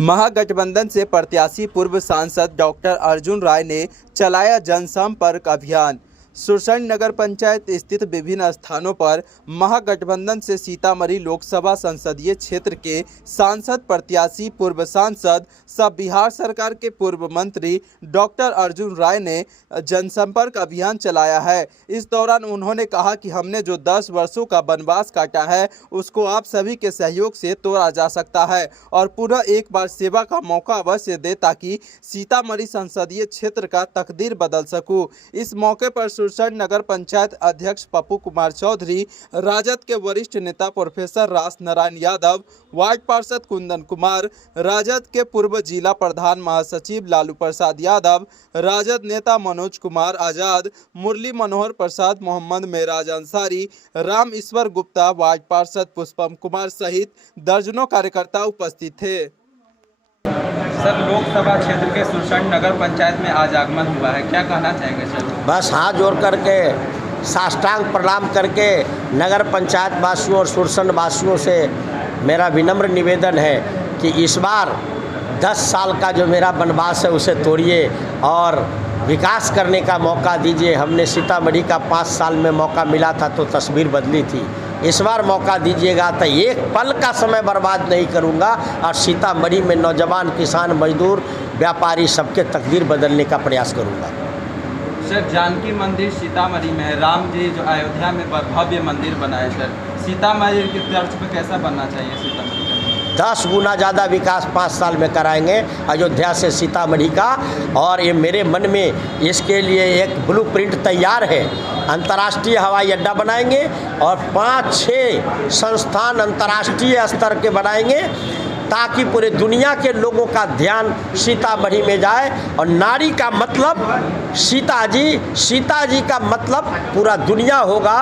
महागठबंधन से प्रत्याशी पूर्व सांसद डॉक्टर अर्जुन राय ने चलाया जनसंपर्क अभियान। सुरसंड नगर पंचायत स्थित विभिन्न स्थानों पर महागठबंधन से सीतामढ़ी लोकसभा संसदीय क्षेत्र के सांसद प्रत्याशी पूर्व सांसद सब बिहार सरकार के पूर्व मंत्री डॉक्टर अर्जुन राय ने जनसंपर्क अभियान चलाया है। इस दौरान उन्होंने कहा कि हमने जो 10 वर्षों का वनवास काटा है उसको आप सभी के सहयोग से तोड़ा जा सकता है और पुनः एक बार सेवा का मौका अवश्य दे ताकि सीतामढ़ी संसदीय क्षेत्र का तकदीर बदल सकूं। इस मौके पर सुरसंड नगर पंचायत अध्यक्ष पप्पू कुमार चौधरी, राजद के वरिष्ठ नेता प्रोफेसर रास नारायण यादव, वार्ड पार्षद कुंदन कुमार, राजद के पूर्व जिला प्रधान महासचिव लालू प्रसाद यादव, राजद नेता मनोज कुमार आजाद, मुरली मनोहर प्रसाद, मोहम्मद मेराज अंसारी, राम ईश्वर गुप्ता, वार्ड पार्षद पुष्पम कुमार सहित दर्जनों कार्यकर्ता उपस्थित थे। सर, लोकसभा क्षेत्र के सुरसंड नगर पंचायत में आज आगमन हुआ है, क्या कहना चाहेंगे सर? बस हाथ जोड़ करके साष्टांग प्रणाम करके नगर पंचायत वासियों और सुरसंड वासियों से मेरा विनम्र निवेदन है कि इस बार 10 साल का जो मेरा वनवास है उसे तोड़िए और विकास करने का मौका दीजिए। हमने सीतामढ़ी का 5 साल में मौका मिला था तो तस्वीर बदली थी। इस बार मौका दीजिएगा तो एक पल का समय बर्बाद नहीं करूंगा और सीतामढ़ी में नौजवान, किसान, मजदूर, व्यापारी सबके तकदीर बदलने का प्रयास करूंगा। सर, जानकी मंदिर सीतामढ़ी में है, राम जी जो अयोध्या में भव्य मंदिर बनाए, सर सीतामढ़ी की तर्ज पर कैसा बनना चाहिए सीतामढ़ी का? 10 गुना ज़्यादा विकास 5 साल में कराएंगे अयोध्या से सीतामढ़ी का। और ये मेरे मन में इसके लिए एक ब्लूप्रिंट तैयार है। अंतर्राष्ट्रीय हवाई अड्डा बनाएंगे और 5-6 संस्थान अंतर्राष्ट्रीय स्तर के बनाएंगे ताकि पूरे दुनिया के लोगों का ध्यान सीतामढ़ी में जाए। और नारी का मतलब सीता जी का मतलब पूरा दुनिया होगा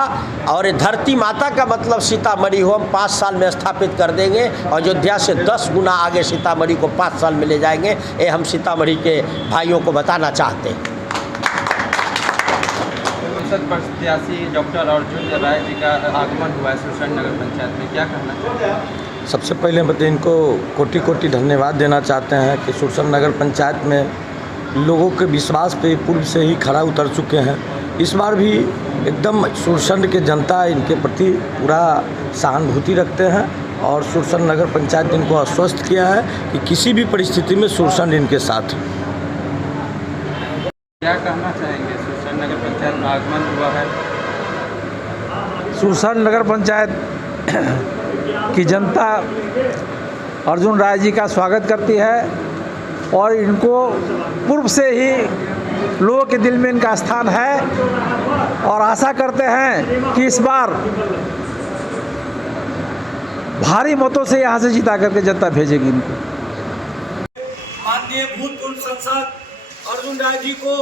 और ये धरती माता का मतलब सीतामढ़ी हो। हम 5 साल में स्थापित कर देंगे। अयोध्या से 10 गुना आगे सीतामढ़ी को 5 साल में ले जाएंगे। ये हम सीतामढ़ी के भाइयों को बताना चाहते हैं। सांसद प्रत्याशी डॉक्टर अर्जुन राय जी का आगमन हुआ है सुरसंड नगर पंचायत में, क्या कहना चाहते हैं? सबसे पहले मैं इनको कोटि कोटि धन्यवाद देना चाहते हैं कि सुरसंड नगर पंचायत में लोगों के विश्वास पे पूर्व से ही खरा उतर चुके हैं। इस बार भी एकदम सुरसंड के जनता इनके प्रति पूरा सहानुभूति रखते हैं और सुरसंड नगर पंचायत इनको आश्वस्त किया है कि किसी भी परिस्थिति में सुरसंड इनके साथ। क्या कहना चाहेंगे? सुरसंड नगर पंचायत में आगमन हुआ है। सुरसंड नगर पंचायत की जनता अर्जुन राय जी का स्वागत करती है और इनको पूर्व से ही लोगों के दिल में इनका स्थान है और आशा करते हैं कि इस बार भारी मतों से यहाँ से जिता करके जनता भेजेगी इनको। माननीय भूतपूर्व सांसद अर्जुन राय जी को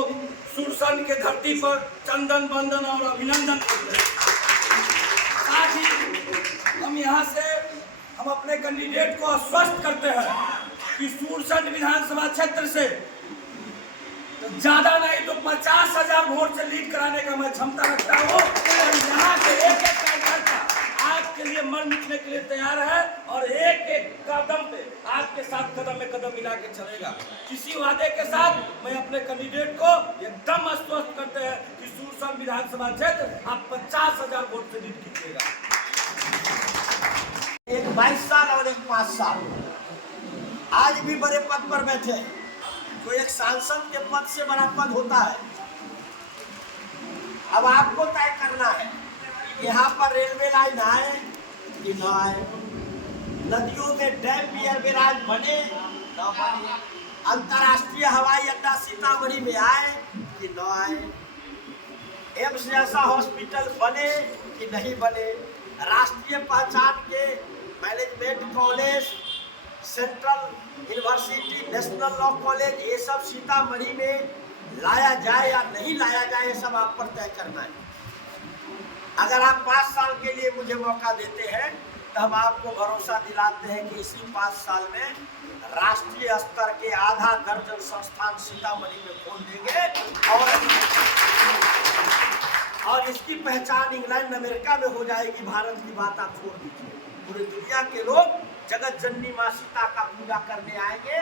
सुरसंड के धरती पर चंदन वंदन और अभिनंदन करते हैं। साथ ही हम यहाँ से हम अपने कैंडिडेट को आश्वस्त करते हैं कि सुरसंड विधानसभा क्षेत्र से तो ज़्यादा नहीं तो 50,000 वोट से लीड कराने का मैं क्षमता रखता हूँ और यहाँ के एक कार्यकर्ता आपके लिए मर मिटने के लिए तैयार है और एक कदम पे आपके साथ कदम में कदम मिला के चलेगा। इसी वादे के साथ मैं अपने कैंडिडेट को एकदम आश्वस्त करते हैं कि सुरसंड विधानसभा क्षेत्र आप 50,000 वोट से लीड कीजिएगा। एक 22 साल और एक 5 साल आज भी बड़े पद पर बैठे हैं। तो एक सांसद के पद से बड़ा पद होता है। अब आपको तय करना है यहाँ पर रेलवे लाइन आए कि न आए, नदियों में डैम पियर बने न बने, अंतर्राष्ट्रीय हवाई अड्डा सीतामढ़ी में आए कि न आए, एम्स जैसा हॉस्पिटल बने कि नहीं बने, राष्ट्रीय पहचान के management college, central university, national law college, ये सब सीतामढ़ी में लाया जाए या नहीं लाया जाए, ये सब आप पर तय करना है। अगर आप 5 साल के लिए मुझे मौका देते हैं तो हम आपको भरोसा दिलाते हैं कि इसी 5 साल में राष्ट्रीय स्तर के आधा दर्जन संस्थान सीतामढ़ी में खोल देंगे और इसकी पहचान इंग्लैंड, अमेरिका में हो जाएगी। भारत की बात आप छोड़ दीजिए, पूरी दुनिया के लोग जगत जननी माँ सीता का पूजा करने आएंगे,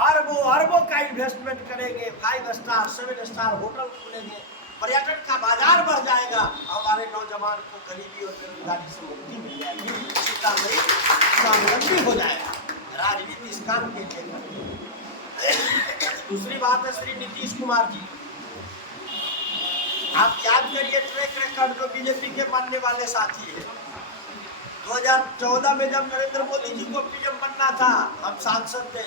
अरबों अरबों का इन्वेस्टमेंट करेंगे, 5 स्टार 7 स्टार होटल खुलेंगे, पर्यटन का बाजार बढ़ जाएगा, हमारे नौजवान को गरीबी और बेरोजगारी से मुक्ति मिल जाएगी, सीतामढ़ी स्वावलंबी हो जाएगा। राजनीति इस काम के लिए करते हैं। दूसरी बात है श्री नीतीश कुमार जी, आप याद करिए ट्रैक रिकॉर्ड जो बीजेपी के मानने वाले साथी है। 2014 में जब नरेंद्र मोदी जी को पीएम बनना था, हम सांसद थे,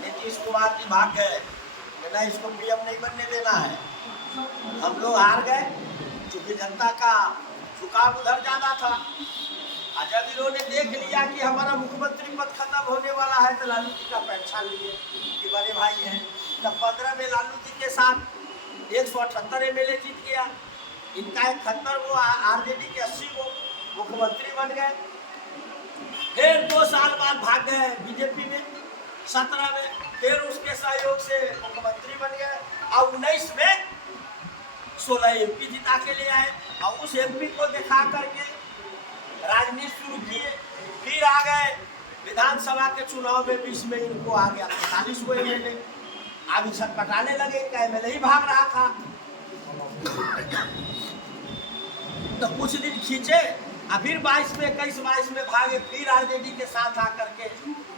नीतीश कुमार जी भाग गए, ना इसको पीएम नहीं बनने देना है, हम लोग हार गए क्योंकि जनता का झुकाव उधर ज्यादा था। जब इन्होंने देख लिया कि हमारा मुख्यमंत्री पद खत्म होने वाला है तो लालू जी का पहचान लिए कि बड़े भाई हैं। तब 15 में लालू जी के साथ 178 एमएलए जीत गया, इनका 71 वो आरजेडी के 80 वो मुख्यमंत्री बन गए। फिर 2 साल बाद भाग गए बीजेपी में, 17 में फिर उसके सहयोग से मुख्यमंत्री बन गए और 19 में 16 एमपी जिता के ले आए और उस एमपी को दिखा करके राजनीति शुरू किए। फिर आ गए विधानसभा के चुनाव में 20 में इनको आ गया 45 को एमएलए, अभी छटपटाने लगे, इनका एमएलए ही भाग रहा था। तो कुछ दिन खींचे, फिर 22 में 21-22 में भागे, फिर आरजेडी के साथ आकर के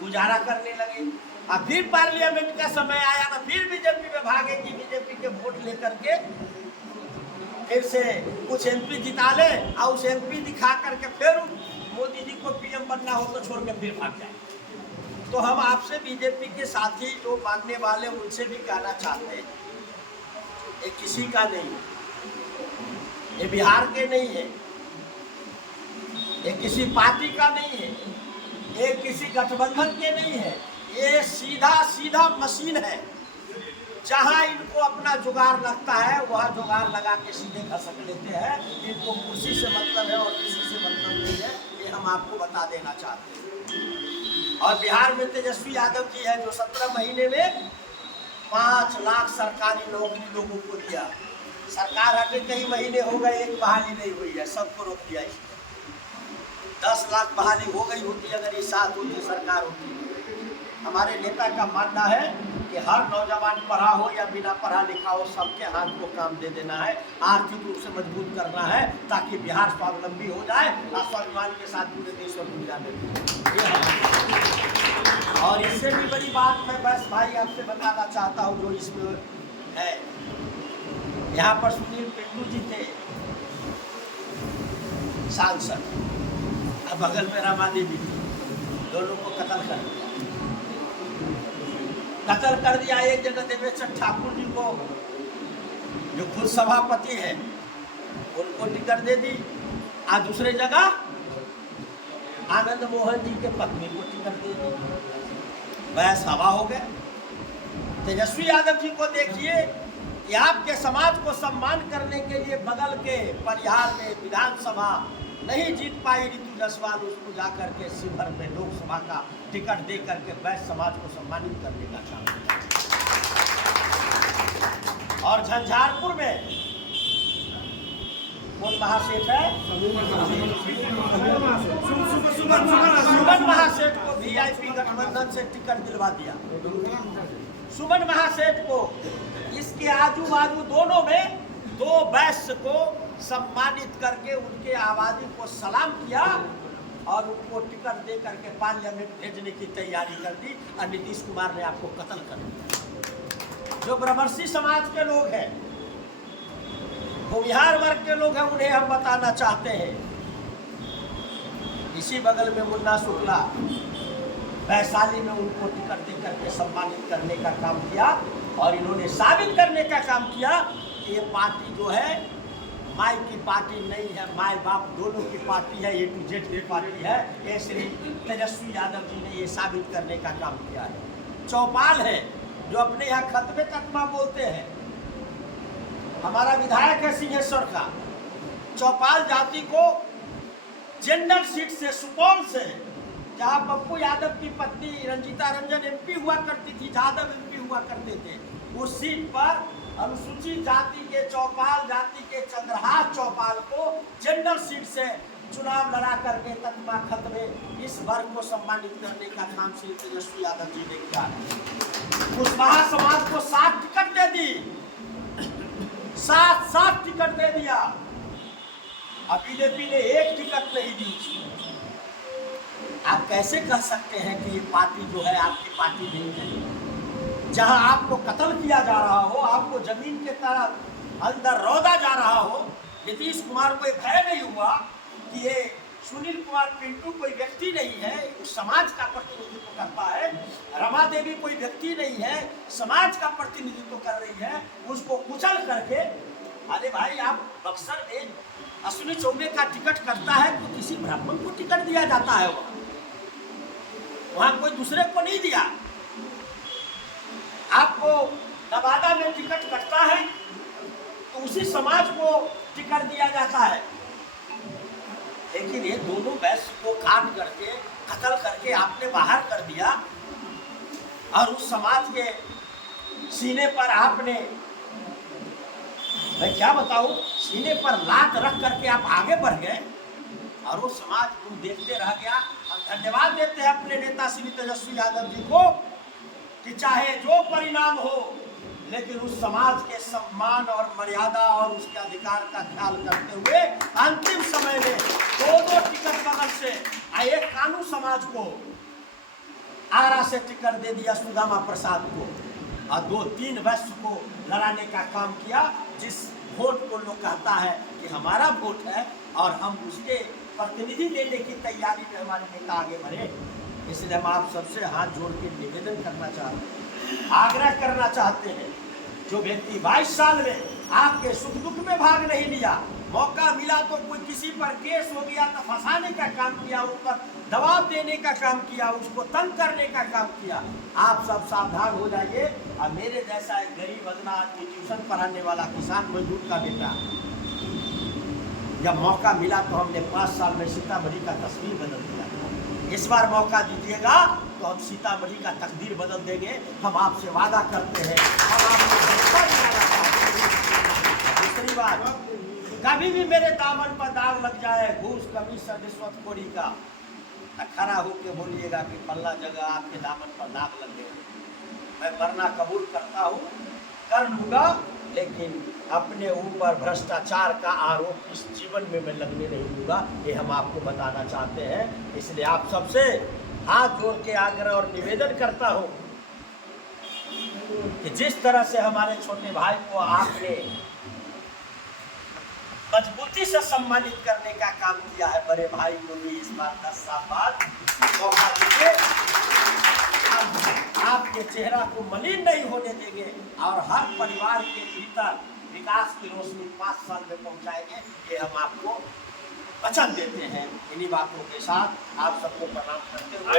गुजारा करने लगे। अब फिर पार्लियामेंट का समय आया तो फिर बीजेपी में भागे कि बीजेपी के वोट लेकर के फिर से कुछ एमपी जिता ले और उस एमपी दिखा करके फिर मोदी जी को पीएम बनना हो तो छोड़ के फिर भाग जाए। तो हम आपसे बीजेपी के साथी जो मानने वाले उनसे भी कहना चाहते हैं, ये किसी का नहीं, ये बिहार के नहीं है, ये किसी पार्टी का नहीं है, ये किसी गठबंधन के नहीं है, ये सीधा मशीन है। जहां इनको अपना जुगाड़ लगता है वह जुगाड़ लगा के सीधे खसक लेते हैं। इनको कुर्सी से मतलब है और किसी से मतलब नहीं है, ये हम आपको बता देना चाहते हैं। और बिहार में तेजस्वी यादव जी है जो 17 महीने में 5 लाख सरकारी नौकरी लोगों को दिया। सरकार हटे कई महीने हो गए, एक बहाली नहीं हुई है, सबको रोक दिया। 10 लाख बहाली हो गई होती अगर ये साथ होती सरकार होती। हमारे नेता का मानना है कि हर नौजवान पढ़ा हो या बिना पढ़ा लिखा हो, सबके हाथ को काम दे देना है, आर्थिक रूप से मजबूत करना है ताकि बिहार स्वावलंबी हो जाए और स्वाभिमान के साथ पूरे देश और दुनिया में। और इससे भी बड़ी बात मैं बस भाई आपसे बताना चाहता हूँ जो इसमें है, यहाँ पर सुनील पेटू जी थे सांसद, अब बगल में रमा देवी थी, दोनों को कत्ल कर दिया। एक जगह देवेश्वर ठाकुर जी को जो खुद सभापति है उनको टिकट दे दी, और दूसरे जगह आनंद मोहन जी के पत्नी को टिकट दे दी। बहस हवा हो गया। तेजस्वी यादव जी को देखिए कि आपके समाज को सम्मान करने के लिए बगल के परिहार में विधानसभा नहीं जीत पाई ऋतु जायसवाल, उसको जाकर के शिवहर में लोकसभा का टिकट दे करके वैश्य समाज को सम्मानित करने का काम किया। और झंझारपुर में कौन महासेठ है? सुमन महासेठ को वीआईपी गठबंधन से टिकट दिलवा दिया। सुमन महासेठ को इसके आजू बाजू दोनों में 2 वैश्य को सम्मानित करके उनके आबादी को सलाम किया और उनको टिकट दे करके पार्लियामेंट भेजने की तैयारी कर दी, और नीतीश कुमार ने आपको कत्ल कर दिया। जो ब्रह्मर्षि समाज के लोग हैं, भूमिहार वर्ग के लोग हैं, उन्हें हम बताना चाहते हैं। इसी बगल में मुन्ना शुक्ला वैशाली में उनको टिकट दे करके सम्मानित करने का काम किया, और इन्होंने साबित करने का काम किया कि ये पार्टी जो है माई की पार्टी नहीं है, माई बाप दोनों की पार्टी है, A to Z की पार्टी है। ये श्री तेजस्वी यादव जी ने ये साबित करने का काम किया है। चौपाल है जो अपने यहाँ खतबे तकमा बोलते हैं, हमारा विधायक है सिंहेश्वर का। चौपाल जाति को जनरल सीट से सुपौल से, जहाँ पप्पू यादव की पत्नी रंजीता रंजन MP हुआ करती थी, यादव MP हुआ करते थे, उस सीट पर अनुसूचित जाति के चौपाल जाति के चंद्रहास चौपाल को जनरल सीट से चुनाव लड़ा करके तत्मा खत में इस वर्ग को सम्मानित करने का काम श्री तेजस्वी यादव जी ने किया। कुशवाहा समाज को 7 टिकट दे दी, 7 टिकट दे दिया। अब बीजेपी ने 1 टिकट नहीं दी उसको। आप कैसे कह सकते हैं कि ये पार्टी जो है आपकी पार्टी नहीं है? जहां आपको कत्ल किया जा रहा हो, आपको जमीन के तरह अंदर रौदा जा रहा हो, नीतीश कुमार को भय नहीं हुआ कि ये सुनील कुमार पिंटू कोई व्यक्ति नहीं है, उस समाज का प्रतिनिधित्व करता है, रमा देवी कोई व्यक्ति नहीं है, समाज का प्रतिनिधित्व कर रही है, उसको कुचल करके, अरे भाई आप बक्सर में अश्विनी चौबे का टिकट कटता है तो किसी ब्राह्मण को टिकट दिया जाता है, वहां कोई दूसरे को नहीं दिया। आपको नवादा में टिकट कटता है तो उसी समाज को टिकट दिया जाता है। लेकिन ये दोनों वैश्य को काट करके कत्ल करके आपने बाहर कर दिया और उस समाज के सीने पर आपने, मैं क्या बताऊं, सीने पर लात रख करके आप आगे बढ़ गए और वो समाज को देखते रह गया। हम धन्यवाद देते हैं अपने नेता श्री तेजस्वी यादव जी को कि चाहे जो परिणाम हो लेकिन उस समाज के सम्मान और मर्यादा और उसके अधिकार का ख्याल करते हुए अंतिम समय में 2 टिकट बगल से एक कानू समाज को आरा से टिकट दे दिया सुदामा प्रसाद को और 2-3 वैश्य को लड़ाने का काम किया। जिस वोट को लोग कहता है कि हमारा वोट है और हम उसके प्रतिनिधि लेने की तैयारी में हमारे नेता आगे बढ़े। इसलिए हम आप सबसे हाथ जोड़ के निवेदन करना चाहते हैं, आग्रह करना चाहते हैं, जो व्यक्ति 22 साल में आपके सुख दुख में भाग नहीं लिया, मौका मिला तो कोई किसी पर केस हो गया तो फंसाने का काम किया, उस पर दबाव देने का काम किया, उसको तंग करने का काम किया, आप सब सावधान हो जाइए। और मेरे जैसा एक गरीब अदना आदमी ट्यूशन पढ़ाने वाला किसान मजदूर का बेटा, जब मौका मिला तो हमने 5 साल में सीतामढ़ी का तस्वीर बदल दिया। इस बार मौका दीजिएगा तो हम सीतामढ़ी का तकदीर बदल देंगे, हम आपसे वादा करते हैं। दूसरी बात, कभी भी मेरे दामन पर दाग लग जाए घूस कमीशन रिश्वतखोरी का, खड़ा होकर बोलिएगा कि फल्ला जगह आपके दामन पर दाग लग गए। मैं मरना कबूल करता हूँ, कर लूँगा, लेकिन अपने ऊपर भ्रष्टाचार का आरोप इस जीवन में मैं लगने नहीं दूंगा। ये हम आपको बताना चाहते हैं। इसलिए आप सबसे हाथ जोड़ के आग्रह और निवेदन करता हूँ कि जिस तरह से हमारे छोटे भाई को आपने मजबूती से सम्मानित करने का काम किया है, बड़े भाई को भी इस बार 10 साल बाद मौका दीजिए। आपके चेहरा को मलिन नहीं होने देंगे और हर परिवार के भीतर विकास की रोशनी 5 साल में पहुंचाएंगे। ये हम आपको वचन देते हैं। इन्हीं बातों के साथ आप सबको प्रणाम करते हुए